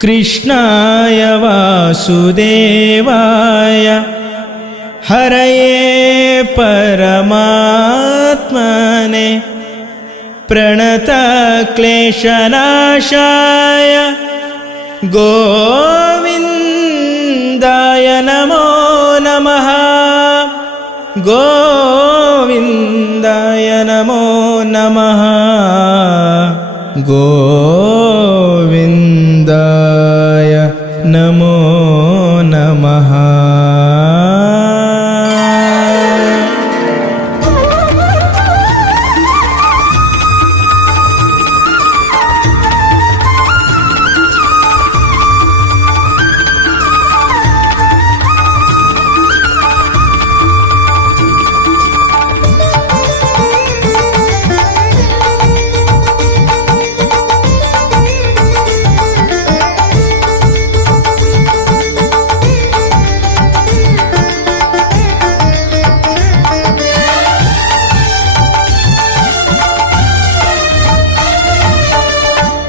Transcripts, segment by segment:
ಕೃಷ್ಣಾಯ ವಾಸುದೇವಾಯ ಹರಯೇ ಪರಮಾತ್ಮನೆ ಪ್ರಣತ ಕ್ಲೇಶನಾಶಾಯ ಗೋವಿಂದಾಯ ನಮೋ ನಮಃ. ಗೋವಿಂದಾಯ ನಮೋ ನಮಃ. ಗೋವಿಂದಾಯ ನಮೋ ನಮಃ.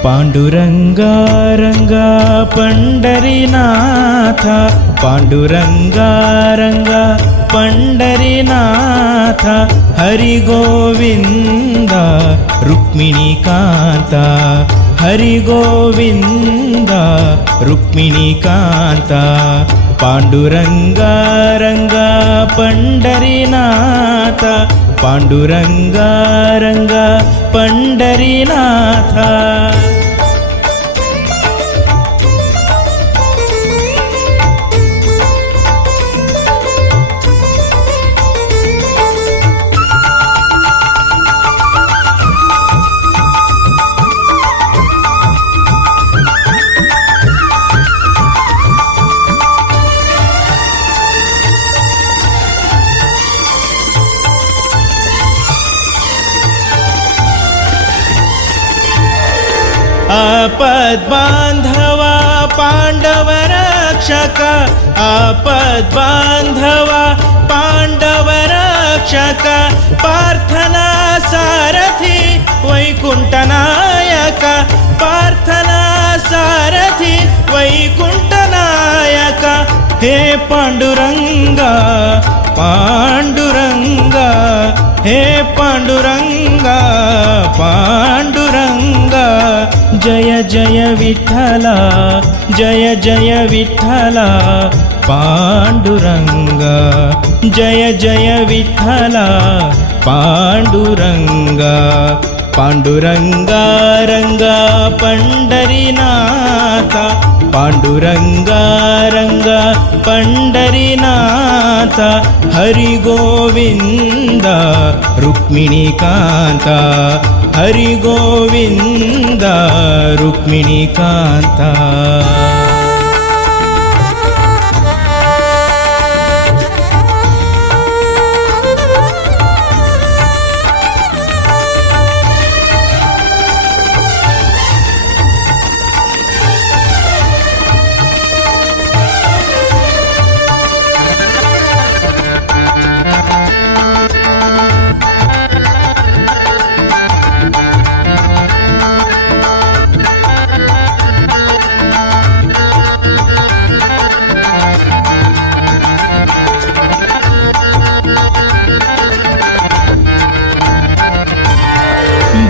ಪಾಂಡುರಂಗ ರಂಗ ಪಂಡರಿನಾಥ, ಪಾಂಡುರಂಗ ರಂಗ ಪಂಡರಿನಾಥ, ಹರಿಗೋವಿಂದ ರುಕ್ಮಿಣೀಕಾಂತ, ಹರಿಗೋವಿಂದ ರುಕ್ಮಿಣೀಕಾಂತ. ಪಾಂಡುರಂಗ ರಂಗ ಪಂಡರಿನಾಥ, ಪಾಂಡುರಂಗ ರಂಗ ಪಂಡರಿನಾಥ. ಆಪದ್ಬಾಂಧವ ಪಾಂಡವ ರಕ್ಷಕ, ಆಪದ್ಬಾಂಧವ ಪಾಂಡವ ರಕ್ಷಕ, ಪಾರ್ಥನ ಸಾರಥಿ ವೈಕುಂಠ ನಾಯಕ, ಪಾರ್ಥನ ಸಾರಥಿ ವೈಕುಂಠ ನಾಯಕ. ಹೇ ಪಾಂಡುರಂಗ ಪಾಂಡುರಂಗ, ಹೇ ಪಾಂಡುರಂಗ ಪಾಂಡುರಂಗ. ಜಯ ಜಯ ವಿಠಲ, ಜಯ ಜಯ ವಿಠಲ ಪಾಂಡುರಂಗ, ಜಯ ಜಯ ವಿಠಲ ಪಾಂಡುರಂಗ. ಪಾಂಡುರಂಗ ರಂಗ ಪಂಡರಿನಾಥ, ಪಾಂಡುರಂಗ ರಂಗ ಪಂಡರಿನಾಥ, ಹರಿಗೋವಿಂದ ರುಕ್ಮಿಣೀಕಾಂತ, ಹರಿಗೋವಿಂದ ರುಕ್ಮಿಣೀಕಾಂತ.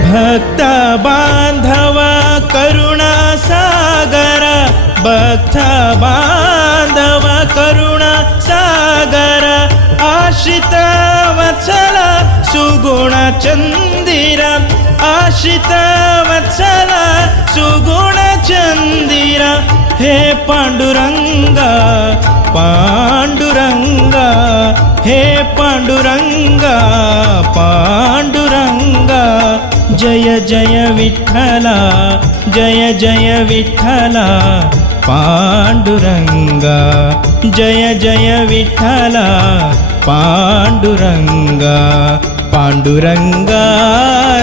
ಭಕ್ತ ಬಾಂಧವ ಕರುಣಾ ಸಾಗರ, ಭಕ್ತ ಬಾಂಧವ ಕರುಣಾ ಸಾಗರ, ಆಶ್ರಿತ ವತ್ಸಲ ಸುಗುಣ ಚಂದಿರ, ಆಶ್ರಿತ ವತ್ಸಲ ಸುಗುಣ ಚಂದಿರ. ಹೇ ಪಾಂಡುರಂಗ ಪಾಂಡುರಂಗ, ಹೇ ಪಾಂಡುರಂಗ ಪಾಂಡುರಂಗ. ಜಯ ಜಯ ವಿಠಲ, ಜಯ ಜಯ ವಿಠಲ ಪಾಂಡುರಂಗ, ಜಯ ಜಯ ವಿಠಲ ಪಾಂಡುರಂಗ ಪಾಂಡುರಂಗ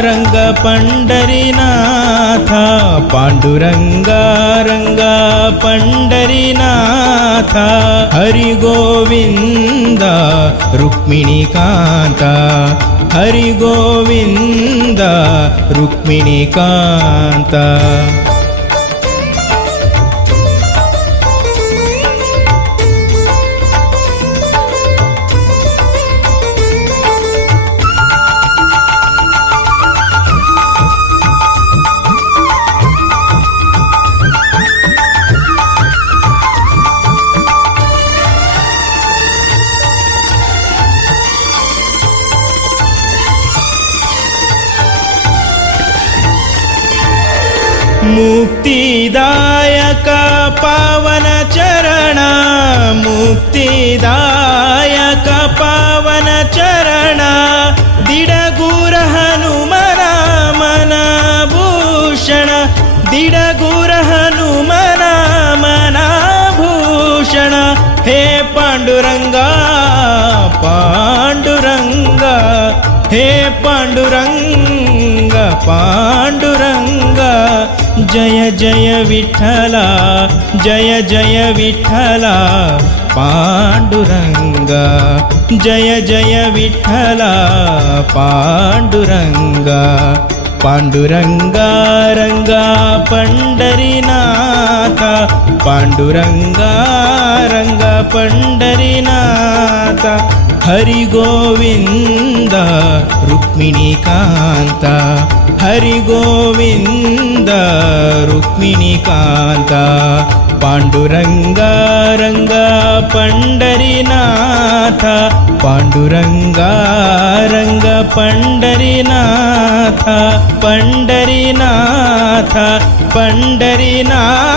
ರಂಗ ಪಂಡರಿನಾಥ ಪಾಂಡುರಂಗ ರಂಗ ಪಂಡರಿನಾಥ ಹರಿ ಗೋವಿಂದ ರುಕ್ಮಿಣಿಕಾಂತ ಹರಿ ಗೋವಿಂದ ರುಕ್ಮಿಣಿಕಾಂತ ಮುಕ್ತಿದಾಯಕ ಪಾವನ ಚರಣ ಮುಕ್ತಿದಾಯಕ ಪಾವನ ಚರಣ ದಿಡಗೂರ ಹನುಮನ ಮನಭೂಷಣ ದಿಡಗೂರ ಹನುಮನ ಮನಭೂಷಣ ಹೇ ಪಾಂಡುರಂಗ ಪಾಂಡುರಂಗ ಹೇ ಪಾಂಡುರಂಗ ಪಾಂಡುರಂಗ ಜಯ ಜಯ ವಿಠಲ ಜಯ ಜಯ ವಿಠಲ ಪಾಂಡುರಂಗ ಜಯ ಜಯ ವಿಠಲ ಪಾಂಡುರಂಗ ಪಾಂಡುರಂಗ ರಂಗ ಪಂಡರಿನಾಥ ಪಾಂಡುರಂಗ ರಂಗ ಪಂಡರಿನಾಥ ಹರಿ ಗೋವಿಂದ ರುಕ್ಮಿಣಿಕಾಂತ ಹರಿ ಗೋವಿಂದ ರುಕ್ಮಿಣಿಕಾಂತ ಪಾಂಡುರಂಗ ರಂಗ ಪಂಡರಿನಾಥ ಪಾಂಡುರಂಗ ರಂಗ ಪಂಡರಿನಾಥ ಪಂಡರಿನಾಥ ಪಂಡರಿನಾಥ